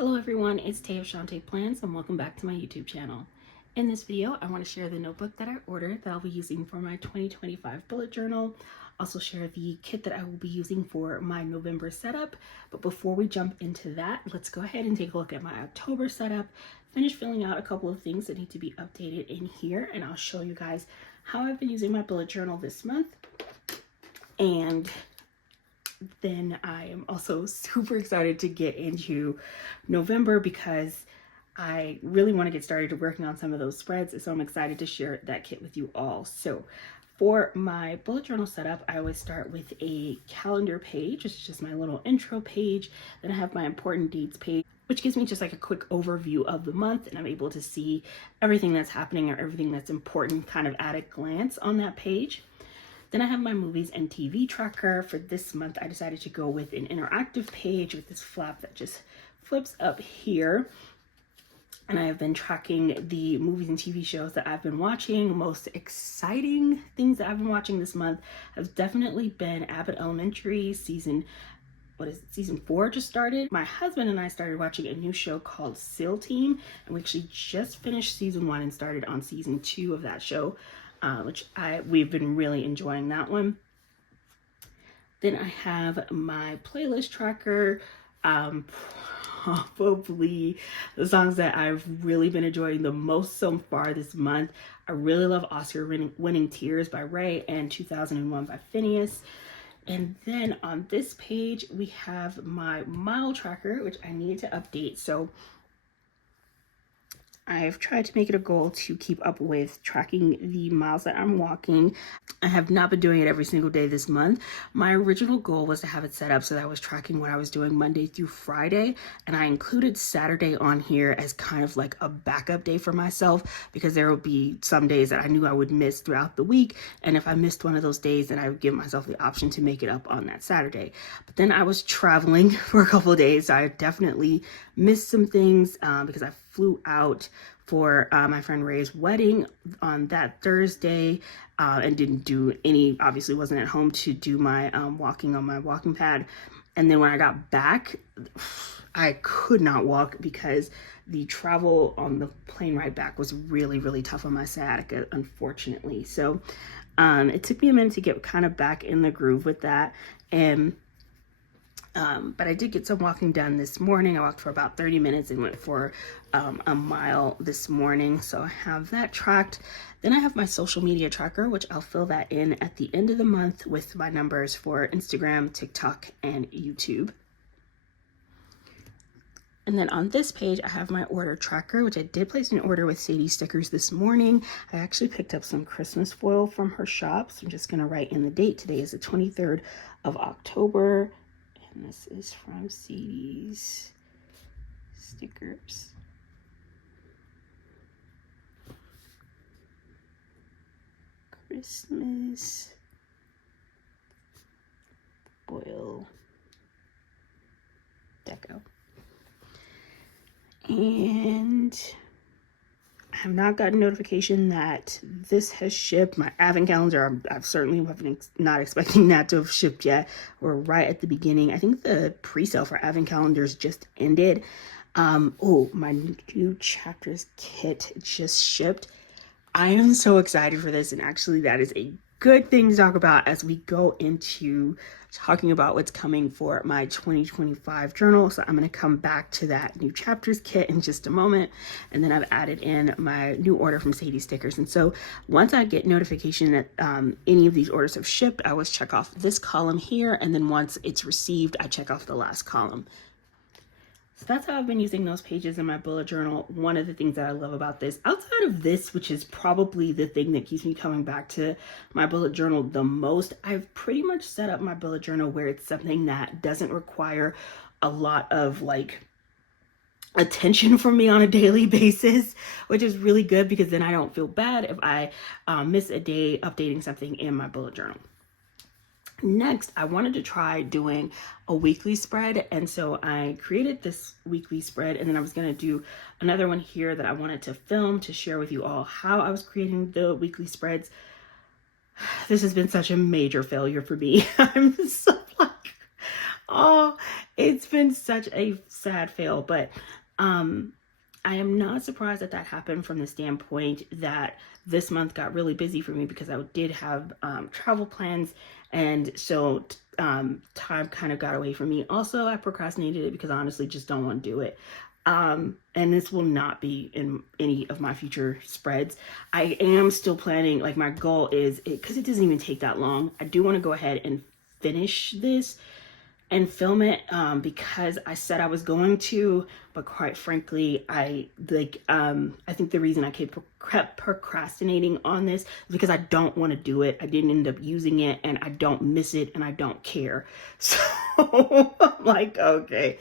Hello everyone, it's Tay of Shantae Plans and welcome back to my YouTube channel. In this video, I want to share the notebook that I ordered that I'll be using for my 2025 bullet journal. Also share the kit that I will be using for my November setup. But before we jump into that, let's go ahead and take a look at my October setup, finish filling out a couple of things that need to be updated in here, and I'll show you guys how I've been using my bullet journal this month. And then I am also super excited to get into November because I really want to get started working on some of those spreads. So I'm excited to share that kit with you all. So for my bullet journal setup, I always start with a calendar page. It's just my little intro page. Then I have my important dates page, which gives me just like a quick overview of the month, and I'm able to see everything that's happening or everything that's important kind of at a glance on that page. Then I have my movies and TV tracker. For this month, I decided to go with an interactive page with this flap that just flips up here. And I have been tracking the movies and TV shows that I've been watching. Most exciting things that I've been watching this month has definitely been Abbott Elementary season 4 just started. My husband and I started watching a new show called SEAL Team, and we actually just finished season 1 and started on season 2 of that show. We've been really enjoying that one. Then I have my playlist tracker, probably the songs that I've really been enjoying the most so far this month. I really love Oscar winning Tears by Ray and 2001 by Phineas. And then on this page, we have my mile tracker, which I need to update. So I've tried to make it a goal to keep up with tracking the miles that I'm walking. I have not been doing it every single day this month. My original goal was to have it set up so that I was tracking what I was doing Monday through Friday, and I included Saturday on here as kind of like a backup day for myself because there will be some days that I knew I would miss throughout the week, and if I missed one of those days, then I would give myself the option to make it up on that Saturday. But then I was traveling for a couple of days, so I definitely missed some things because I flew out for my friend Ray's wedding on that Thursday and didn't do any, obviously wasn't at home to do my walking on my walking pad. And then when I got back, I could not walk because the travel on the plane ride back was really, really tough on my sciatica, unfortunately. So it took me a minute to get kind of back in the groove with that. And but I did get some walking done this morning. I walked for about 30 minutes and went for a mile this morning. So I have that tracked. Then I have my social media tracker, which I'll fill that in at the end of the month with my numbers for Instagram, TikTok, and YouTube. And then on this page, I have my order tracker, which I did place an order with Sadie Stickers this morning. I actually picked up some Christmas foil from her shop. So I'm just going to write in the date. Today is the 23rd of October. And this is from Sadie's Stickers. Christmas foil deco. And I have not gotten notification that this has shipped. My advent calendar, I've certainly not expecting that to have shipped yet. We're right at the beginning. I think the pre-sale for advent calendars just ended. Oh, my new chapters kit just shipped. I am so excited for this, and actually that is a good thing to talk about as we go into talking about what's coming for my 2025 journal. So I'm going to come back to that new chapters kit in just a moment. And then I've added in my new order from Sadie Stickers. And so once I get notification that any of these orders have shipped, I always check off this column here. And then once it's received, I check off the last column. So that's how I've been using those pages in my bullet journal. One of the things that I love about this, outside of this, which is probably the thing that keeps me coming back to my bullet journal the most, I've pretty much set up my bullet journal where it's something that doesn't require a lot of like attention from me on a daily basis, which is really good because then I don't feel bad if I miss a day updating something in my bullet journal. Next, I wanted to try doing a weekly spread, and so I created this weekly spread, and then I was going to do another one here that I wanted to film to share with you all how I was creating the weekly spreads. This has been such a major failure for me. I'm so like, oh, it's been such a sad fail, but I am not surprised that that happened from the standpoint that this month got really busy for me because I did have travel plans, and so time kind of got away from me. Also, I procrastinated it because I honestly just don't want to do it. And this will not be in any of my future spreads. I am still planning, like my goal is, because it doesn't even take that long, I do want to go ahead and finish this and film it because I said I was going to, but quite frankly, I think the reason I kept procrastinating on this is because I don't want to do it. I didn't end up using it, and I don't miss it, and I don't care. So I'm like, okay,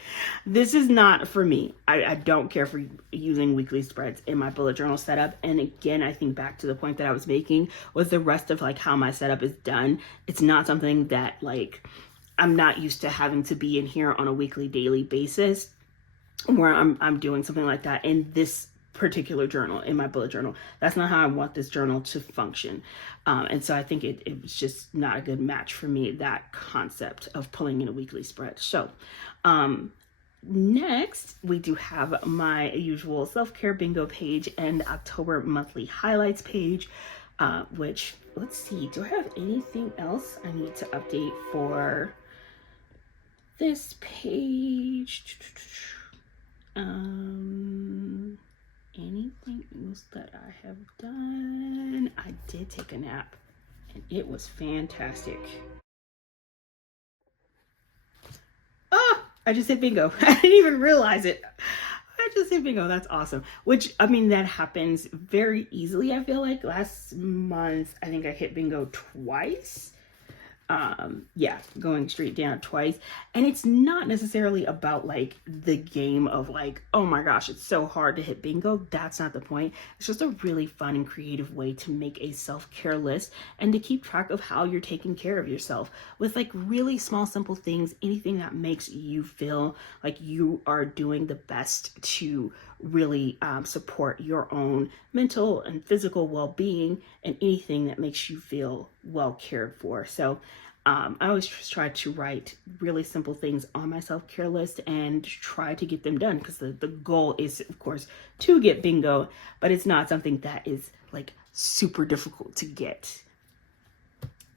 this is not for me. I don't care for using weekly spreads in my bullet journal setup. And again, I think back to the point that I was making was the rest of like how my setup is done. It's not something that like I'm not used to having to be in here on a weekly, daily basis where I'm doing something like that in this particular journal, in my bullet journal. That's not how I want this journal to function. And so I think it was just not a good match for me, that concept of pulling in a weekly spread. So next, we do have my usual self-care bingo page and October monthly highlights page, which, let's see, do I have anything else I need to update for this page? Anything else that I have done? I did take a nap and it was fantastic. Oh, I just hit bingo. I didn't even realize it. I just hit bingo. That's awesome. Which, I mean, that happens very easily. I feel like last month, I think I hit bingo twice. Yeah, going straight down twice. And it's not necessarily about like the game of like, oh my gosh, it's so hard to hit bingo. That's not the point. It's just a really fun and creative way to make a self-care list and to keep track of how you're taking care of yourself with like really small, simple things, anything that makes you feel like you are doing the best to really support your own mental and physical well-being, and anything that makes you feel well cared for. So I always try to write really simple things on my self-care list and try to get them done, because the goal is, of course, to get bingo, but it's not something that is like super difficult to get.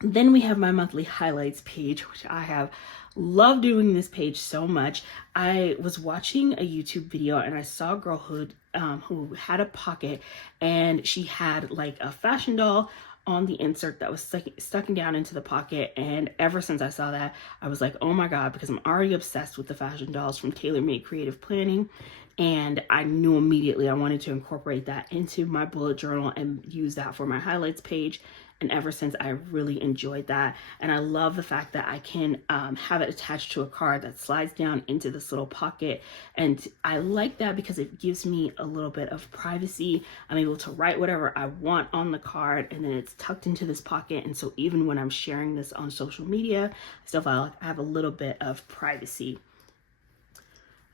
Then we have my monthly highlights page, which I have loved doing this page so much. I was watching a YouTube video and I saw a girl who had a pocket, and she had like a fashion doll on the insert that was stuck down into the pocket. And ever since I saw that, I was like, oh my God, because I'm already obsessed with the fashion dolls from Tailor Made Creative Planning. And I knew immediately I wanted to incorporate that into my bullet journal and use that for my highlights page. And ever since, I really enjoyed that. And I love the fact that I can have it attached to a card that slides down into this little pocket. And I like that because it gives me a little bit of privacy. I'm able to write whatever I want on the card, and then it's tucked into this pocket. And so even when I'm sharing this on social media, I still feel like I have a little bit of privacy.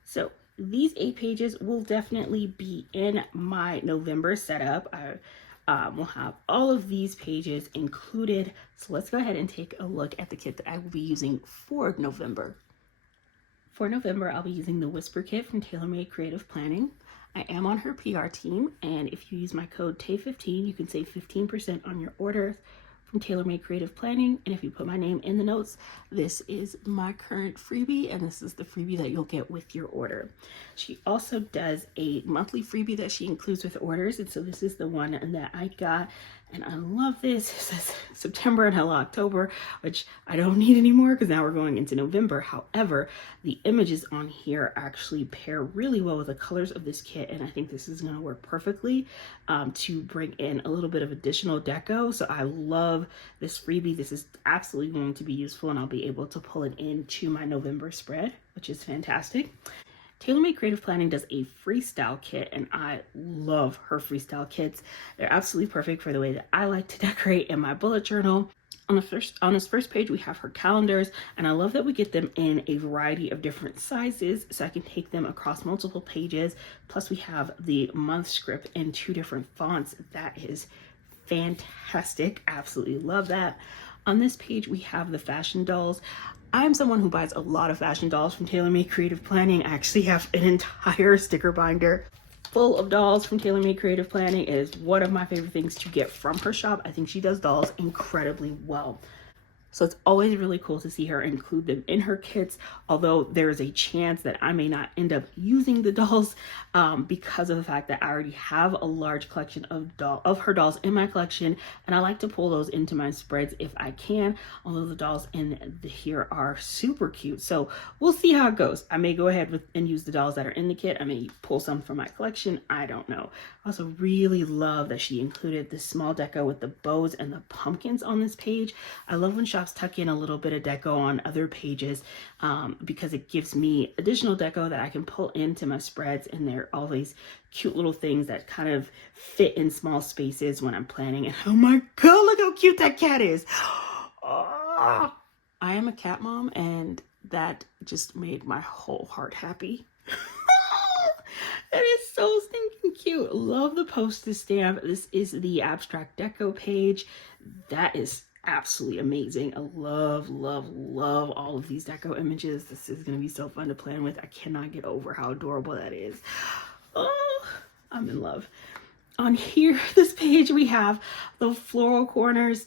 So these 8 pages will definitely be in my November setup. We'll have all of these pages included. So let's go ahead and take a look at the kit that I will be using for November. For November, I'll be using the Whisper Kit from Tailor Made Creative Planning. I am on her PR team, and if you use my code TAY15, you can save 15% on your order from Tailor Made Creative Planning. And if you put my name in the notes, this is my current freebie, and this is the freebie that you'll get with your order. She also does a monthly freebie that she includes with orders, and so this is the one that I got, and I love this. It says September and hello October, which I don't need anymore because now we're going into November. However, the images on here actually pair really well with the colors of this kit, and I think this is going to work perfectly to bring in a little bit of additional deco. So I love this freebie. This is absolutely going to be useful, and I'll be able to pull it into my November spread, which is fantastic. Tailor Made Creative Planning does a freestyle kit, and I love her freestyle kits. They're absolutely perfect for the way that I like to decorate in my bullet journal. On this first page, we have her calendars, and I love that we get them in a variety of different sizes, so I can take them across multiple pages. Plus, we have the month script in 2 different fonts. That is fantastic. Absolutely love that. On this page, we have the fashion dolls. I'm someone who buys a lot of fashion dolls from TaylorMade Creative Planning. I actually have an entire sticker binder full of dolls from TaylorMade Creative Planning. It is one of my favorite things to get from her shop. I think she does dolls incredibly well. So it's always really cool to see her include them in her kits, although there's a chance that I may not end up using the dolls because of the fact that I already have a large collection of her dolls in my collection, and I like to pull those into my spreads if I can, although the dolls in here are super cute. So we'll see how it goes. I may go ahead and use the dolls that are in the kit. I may pull some from my collection. I don't know. I also really love that she included this small deco with the bows and the pumpkins on this page. I love when shops tuck in a little bit of deco on other pages because it gives me additional deco that I can pull into my spreads, and there are all these cute little things that kind of fit in small spaces when I'm planning. And oh my god, look how cute that cat is. Oh, I am a cat mom, and that just made my whole heart happy. That is so stinking cute. Love the postage stamp. This is the abstract deco page. That is absolutely amazing. I love, love, love all of these deco images. This is going to be so fun to plan with. I cannot get over how adorable that is. Oh, I'm in love. On here, this page, we have the floral corners.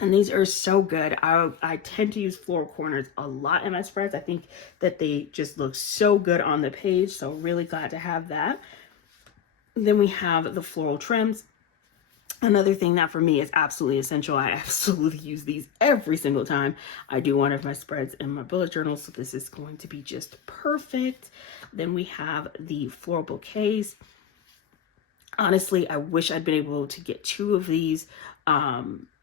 And these are so good. I tend to use floral corners a lot in my spreads. I think that they just look so good on the page. So really glad to have that. Then we have the floral trims. Another thing that for me is absolutely essential. I absolutely use these every single time I do one of my spreads in my bullet journal. So this is going to be just perfect. Then we have the floral bouquets. Honestly, I wish I'd been able to get 2 of these.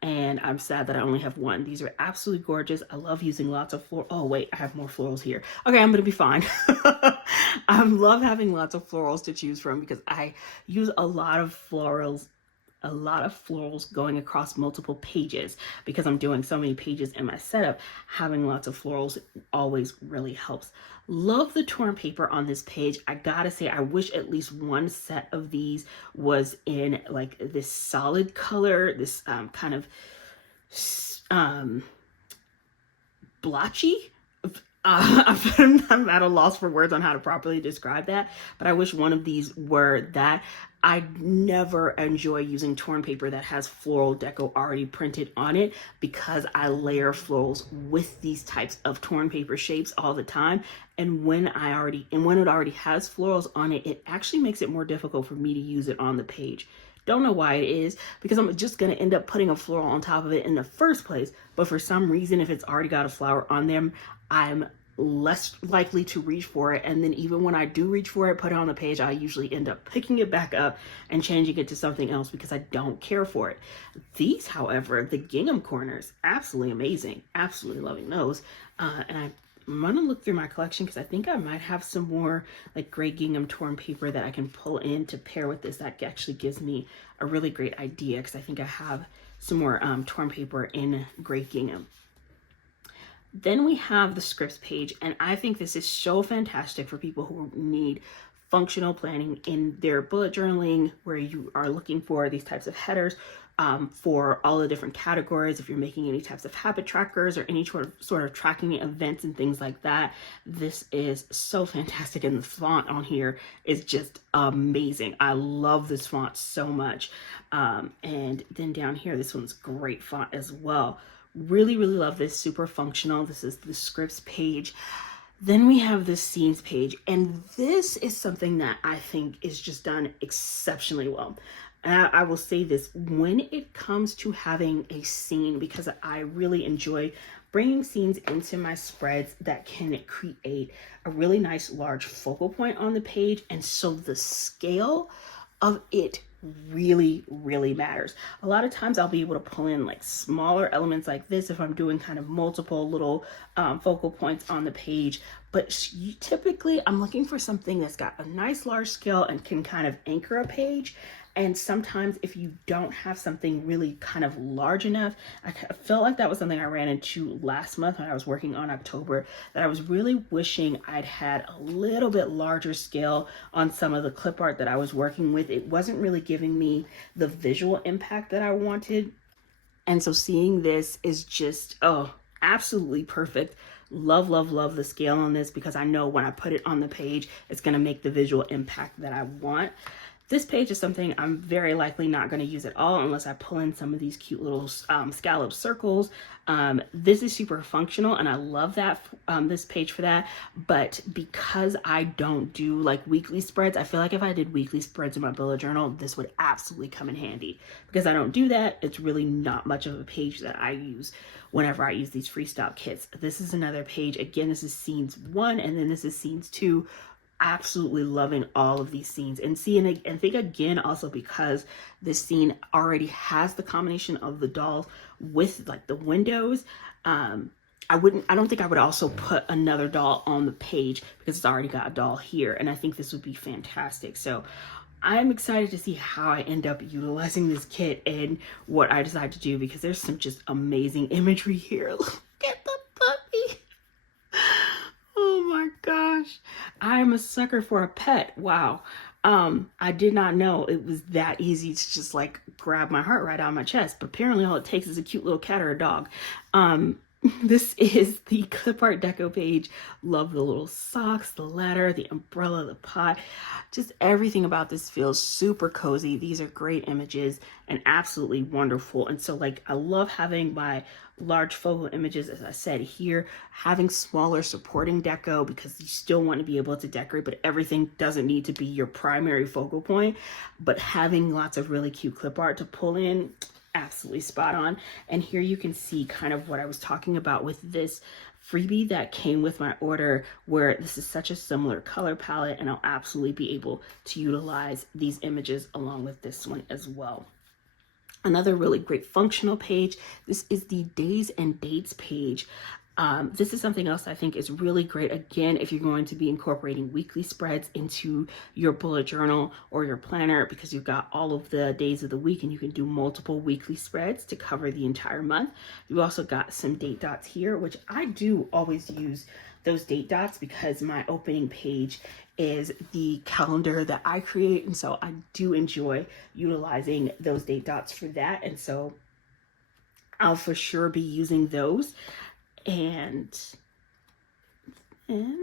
And I'm sad that I only have 1. These are absolutely gorgeous. I love using lots of floral. Oh wait, I have more florals here. Okay, I'm gonna be fine. I love having lots of florals to choose from because I use a lot of florals going across multiple pages because I'm doing so many pages in my setup. Having lots of florals always really helps. Love the torn paper on this page. I gotta say, I wish at least one set of these was in like this solid color, this kind of blotchy. I'm at a loss for words on how to properly describe that, but I wish one of these were that. I never enjoy using torn paper that has floral deco already printed on it because I layer florals with these types of torn paper shapes all the time. And when it already has florals on it, it actually makes it more difficult for me to use it on the page. Don't know why it is, because I'm just going to end up putting a floral on top of it in the first place. But for some reason, if it's already got a flower on them, I'm less likely to reach for it. And then even when I do reach for it, put it on the page, I usually end up picking it back up and changing it to something else because I don't care for it. These, however, the gingham corners, absolutely amazing. Absolutely loving those. And I'm gonna look through my collection because I think I might have some more like gray gingham torn paper that I can pull in to pair with this. That actually gives me a really great idea because I think I have some more torn paper in gray gingham. Then we have the scripts page, and I think this is so fantastic for people who need functional planning in their bullet journaling, where you are looking for these types of headers for all the different categories. If you're making any types of habit trackers or any sort of tracking events and things like that, this is so fantastic. And the font on here is just amazing. I love this font so much. And then down here, this one's great font as well. Really, really love this. Super functional. This is the scripts page. Then we have the scenes page, and this is something that I think is just done exceptionally well. And I will say this, when it comes to having a scene, because I really enjoy bringing scenes into my spreads that can create a really nice large focal point on the page. And so the scale of it really, really matters. A lot of times I'll be able to pull in like smaller elements like this if I'm doing kind of multiple little focal points on the page. But typically I'm looking for something that's got a nice large scale and can kind of anchor a page. And sometimes if you don't have something really kind of large enough, I felt like that was something I ran into last month when I was working on October, that I was really wishing I'd had a little bit larger scale on some of the clip art that I was working with. It wasn't really giving me the visual impact that I wanted. And so seeing this is just, absolutely perfect. Love, love, love the scale on this because I know when I put it on the page, it's going to make the visual impact that I want. This page is something I'm very likely not going to use at all unless I pull in some of these cute little scallop circles. This is super functional and I love that this page for that. But because I don't do like weekly spreads, I feel like if I did weekly spreads in my bullet journal, this would absolutely come in handy. Because I don't do that, it's really not much of a page that I use whenever I use these freestyle kits. This is another page. Again, this is scenes 1 and then this is scenes 2. Absolutely loving all of these scenes, and think again also because this scene already has the combination of the dolls with like the windows. I don't think I would also put another doll on the page because it's already got a doll here, and I think this would be fantastic. So I'm excited to see how I end up utilizing this kit and what I decide to do, because there's some just amazing imagery here. Look at the puppy. Oh my gosh, I'm a sucker for a pet. Wow. I did not know it was that easy to just like grab my heart right out of my chest, but apparently all it takes is a cute little cat or a dog. This is the clip art deco page. Love the little socks, the ladder, the umbrella, the pot. Just everything about this feels super cozy. These are great images and absolutely wonderful. And so like I love having my large focal images, as I said here, having smaller supporting deco because you still want to be able to decorate, but everything doesn't need to be your primary focal point. But having lots of really cute clip art to pull in, absolutely spot on. And here you can see kind of what I was talking about with this freebie that came with my order, where this is such a similar color palette, and I'll absolutely be able to utilize these images along with this one as well. Another really great functional page. This is the days and dates page. This is something else I think is really great. Again, if you're going to be incorporating weekly spreads into your bullet journal or your planner, because you've got all of the days of the week and you can do multiple weekly spreads to cover the entire month. You also got some date dots here, which I do always use those date dots because my opening page is the calendar that I create. And so I do enjoy utilizing those date dots for that. And so I'll for sure be using those. And let's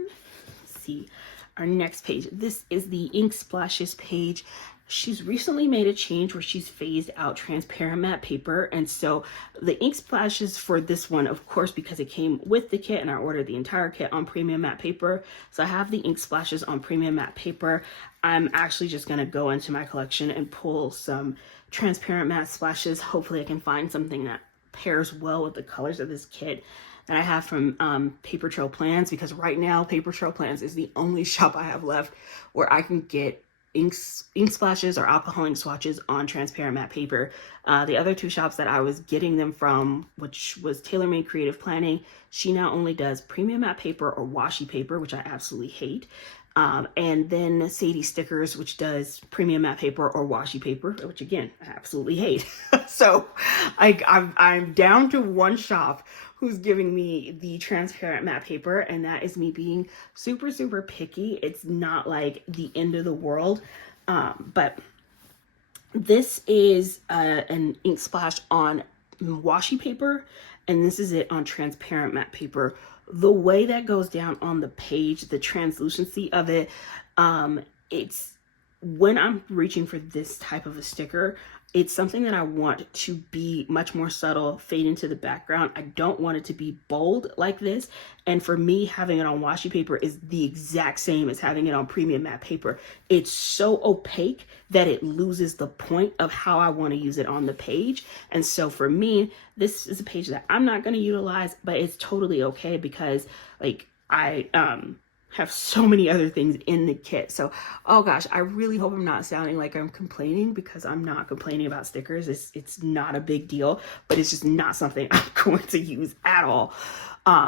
see our next page. This is the ink splashes page. She's recently made a change where she's phased out transparent matte paper. And so the ink splashes for this one, of course, because it came with the kit and I ordered the entire kit on premium matte paper. So I have the ink splashes on premium matte paper. I'm actually just going to go into my collection and pull some transparent matte splashes. Hopefully I can find something that pairs well with the colors of this kit that I have from Paper Trail Plans, because right now Paper Trail Plans is the only shop I have left where I can get ink splashes or alcohol ink swatches on transparent matte paper. The other two shops that I was getting them from, which was TaylorMade Creative Planning, she now only does premium matte paper or washi paper, which I absolutely hate. And then Sadie Stickers, which does premium matte paper or washi paper, which again, I absolutely hate. So I'm down to one shop who's giving me the transparent matte paper, and that is me being super, super picky. It's not like the end of the world, but this is an ink splash on washi paper, and this is it on transparent matte paper. The way that goes down on the page, the translucency of it, it's when I'm reaching for this type of a sticker, it's something that I want to be much more subtle, fade into the background. I don't want it to be bold like this. And for me, having it on washi paper is the exact same as having it on premium matte paper. It's so opaque that it loses the point of how I want to use it on the page. And so for me, this is a page that I'm not going to utilize, but it's totally okay because like I have so many other things in the kit. So, oh gosh, I really hope I'm not sounding like I'm complaining, because I'm not complaining about stickers. It's not a big deal, but it's just not something I'm going to use at all,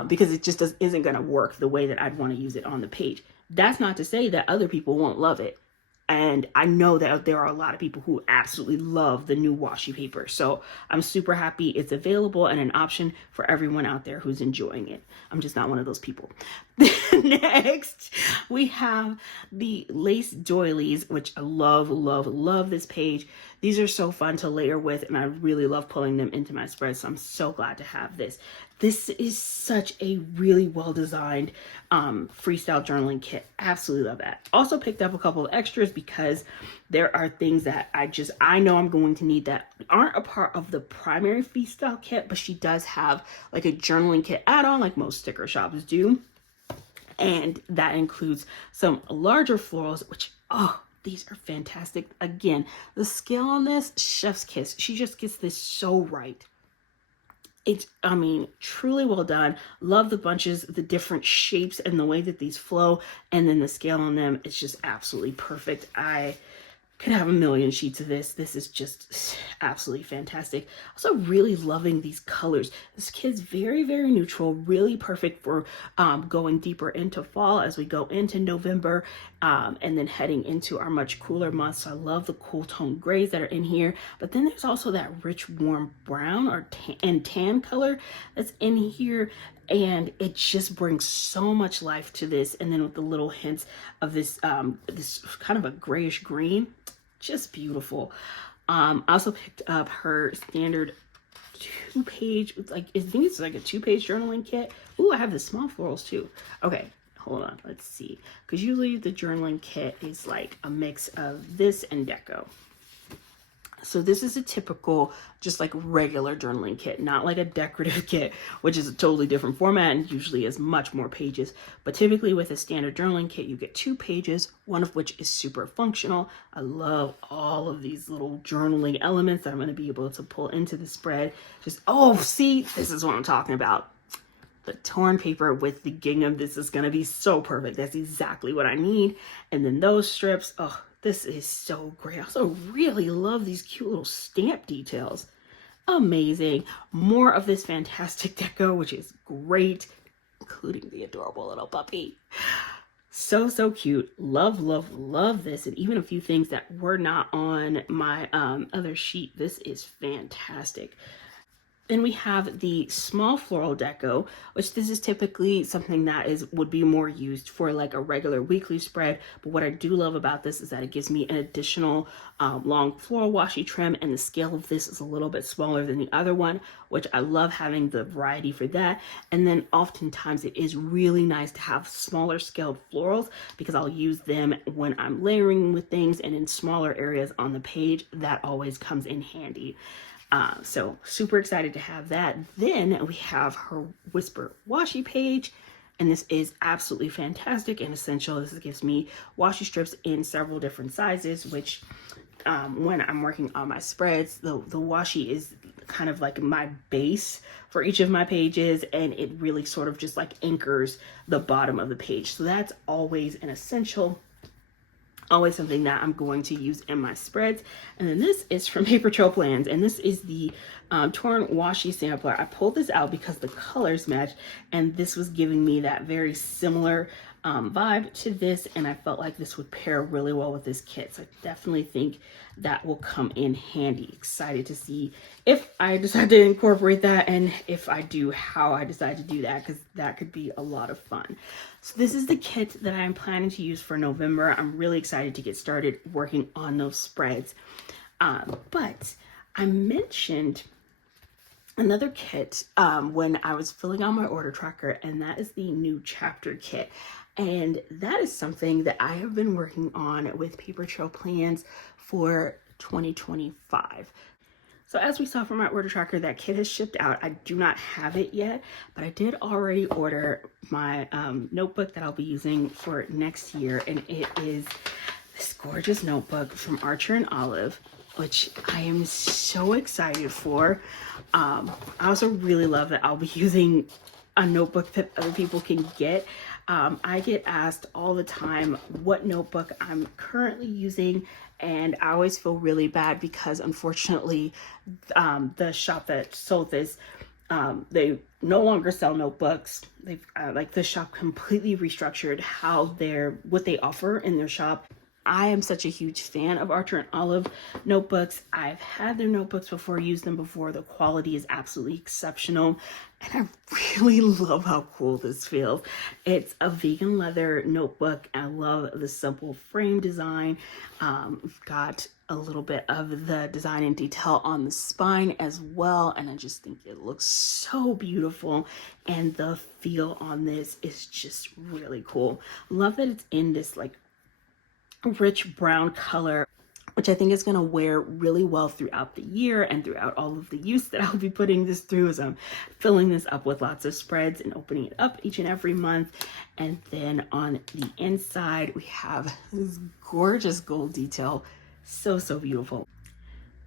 because it just isn't going to work the way that I'd want to use it on the page. That's not to say that other people won't love it. And I know that there are a lot of people who absolutely love the new washi paper. So I'm super happy it's available and an option for everyone out there who's enjoying it. I'm just not one of those people. Next, we have the lace doilies, which I love, love, love this page. These are so fun to layer with, and I really love pulling them into my spread, so I'm so glad to have this. This is such a really well-designed freestyle journaling kit. Absolutely love that. Also picked up a couple of extras because there are things that I know I'm going to need that aren't a part of the primary freestyle kit, but she does have like a journaling kit add-on like most sticker shops do. And that includes some larger florals, which, oh, these are fantastic. Again, the scale on this, chef's kiss. She just gets this so right. It's, I mean, truly well done. Love the bunches, the different shapes and the way that these flow. And then the scale on them is just absolutely perfect. I could have a million sheets of this. This is just absolutely fantastic. Also really loving these colors. This kit's very, very neutral, really perfect for going deeper into fall as we go into November and then heading into our much cooler months. So I love the cool tone grays that are in here, but then there's also that rich warm brown or tan color that's in here. And it just brings so much life to this. And then with the little hints of this, this kind of a grayish green, just beautiful. I also picked up her standard 2-page, like I think it's like a 2-page journaling kit. Ooh, I have the small florals too. Okay, hold on, let's see. Because usually the journaling kit is like a mix of this and deco. So this is a typical, just like regular journaling kit, not like a decorative kit, which is a totally different format and usually is much more pages. But typically with a standard journaling kit, you get 2 pages, one of which is super functional. I love all of these little journaling elements that I'm going to be able to pull into the spread. Just, oh, see, this is what I'm talking about. The torn paper with the gingham, this is going to be so perfect. That's exactly what I need. And then those strips, oh, this is so great. I also really love these cute little stamp details. Amazing. More of this fantastic deco, which is great, including the adorable little puppy. So, so cute. Love, love, love this. And even a few things that were not on my other sheet. This is fantastic. Then we have the small floral deco, which this is typically something that would be more used for like a regular weekly spread. But what I do love about this is that it gives me an additional long floral washi trim, and the scale of this is a little bit smaller than the other one, which I love having the variety for that. And then oftentimes it is really nice to have smaller scaled florals because I'll use them when I'm layering with things and in smaller areas on the page. That always comes in handy. So super excited to have that. Then we have her Whisper washi page, and this is absolutely fantastic and essential. This gives me washi strips in several different sizes, which when I'm working on my spreads, the washi is kind of like my base for each of my pages, and it really sort of just like anchors the bottom of the page. So that's always an essential. Always something that I'm going to use in my spreads. And then this is from Paper Trail Plans, and this is the torn washi sampler. I pulled this out because the colors match, and this was giving me that very similar vibe to this, and I felt like this would pair really well with this kit. So I definitely think that will come in handy. Excited to see if I decide to incorporate that, and if I do, how I decide to do that, because that could be a lot of fun. So this is the kit that I'm planning to use for November. I'm really excited to get started working on those spreads. But I mentioned another kit when I was filling out my order tracker, and that is the new chapter kit. And that is something that I have been working on with Paper Trail Plans for 2025. So as we saw from my order tracker, that kit has shipped out. I do not have it yet, but I did already order my notebook that I'll be using for next year. And it is this gorgeous notebook from Archer and Olive, which I am so excited for. I also really love that I'll be using a notebook that other people can get. I get asked all the time what notebook I'm currently using, and I always feel really bad because unfortunately the shop that sold this, they no longer sell notebooks. They've like the shop completely restructured what they offer in their shop. I am such a huge fan of Archer and Olive notebooks. I've had their notebooks before, used them before. The quality is absolutely exceptional. And I really love how cool this feels. It's a vegan leather notebook. I love the simple frame design. We've got a little bit of the design and detail on the spine as well, and I just think it looks so beautiful, and the feel on this is just really cool. Love that it's in this like rich brown color, which I think is going to wear really well throughout the year and throughout all of the use that I'll be putting this through, as I'm filling this up with lots of spreads and opening it up each and every month. And then on the inside, we have this gorgeous gold detail. So beautiful.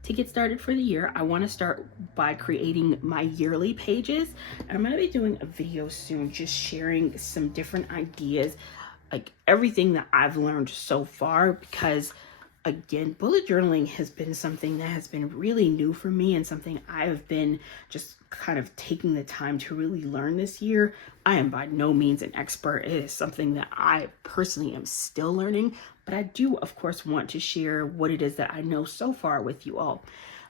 To get started for the year, I want to start by creating my yearly pages. And I'm going to be doing a video soon just sharing some different ideas, like everything that I've learned so far, because again, bullet journaling has been something that has been really new for me and something I've been just kind of taking the time to really learn this year. I am by no means an expert. It is something that I personally am still learning, but I do, of course, want to share what it is that I know so far with you all.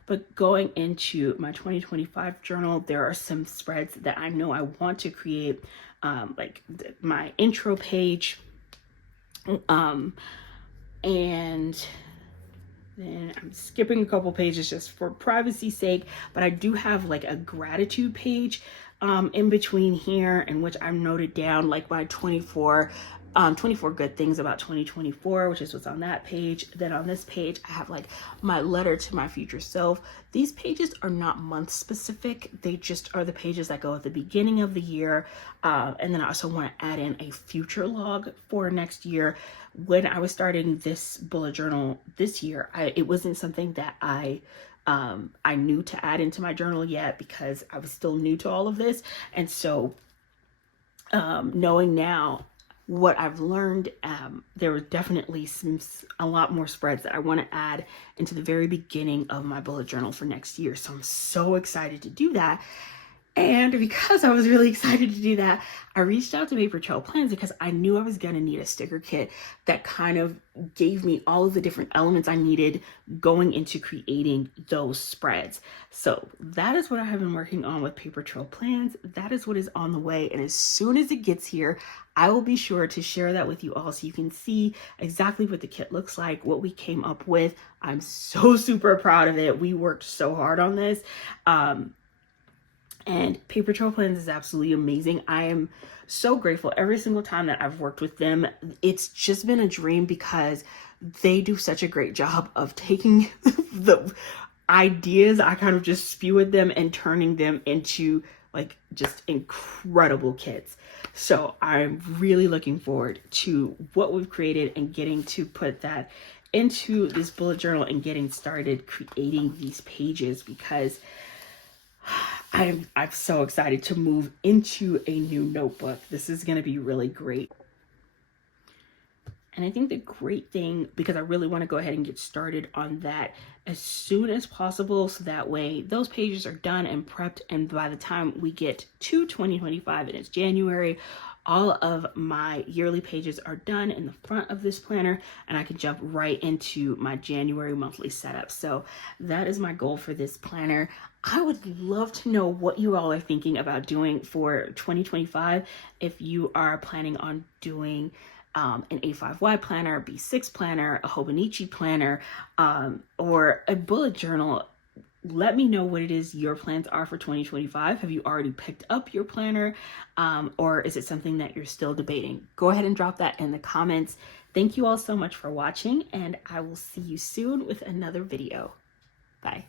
But going into my 2025 journal, there are some spreads that I know I want to create, like my intro page, and then I'm skipping a couple pages just for privacy's sake, but I do have like a gratitude page in between here, in which I've noted down like my 24 good things about 2024, which is what's on that page. Then on this page, I have like my letter to my future self. These pages are not month specific. They just are the pages that go at the beginning of the year. And then I also want to add in a future log for next year. When I was starting this bullet journal this year, it wasn't something that I knew to add into my journal yet, because I was still new to all of this. And so knowing now what I've learned, there were definitely a lot more spreads that I want to add into the very beginning of my bullet journal for next year. So I'm so excited to do that. And because I was really excited to do that, I reached out to Paper Trail Plans because I knew I was going to need a sticker kit that kind of gave me all of the different elements I needed going into creating those spreads. So that is what I have been working on with Paper Trail Plans. That is what is on the way. And as soon as it gets here, I will be sure to share that with you all so you can see exactly what the kit looks like, what we came up with. I'm so super proud of it. We worked so hard on this. And Paper Trail Plans is absolutely amazing. I am so grateful every single time that I've worked with them. It's just been a dream because they do such a great job of taking the ideas I kind of just spew at them and turning them into like just incredible kits. So I'm really looking forward to what we've created and getting to put that into this bullet journal and getting started creating these pages, because I'm so excited to move into a new notebook. This is going to be really great. And I think the great thing, because I really want to go ahead and get started on that as soon as possible, so that way those pages are done and prepped, and by the time we get to 2025 and it's January, all of my yearly pages are done in the front of this planner, and I can jump right into my January monthly setup. So that is my goal for this planner. I would love to know what you all are thinking about doing for 2025. If you are planning on doing an A5Y planner, a B6 planner, a Hobonichi planner, or a bullet journal, let me know what it is your plans are for 2025. Have you already picked up your planner, or is it something that you're still debating? Go ahead and drop that in the comments. Thank you all so much for watching, and I will see you soon with another video. Bye.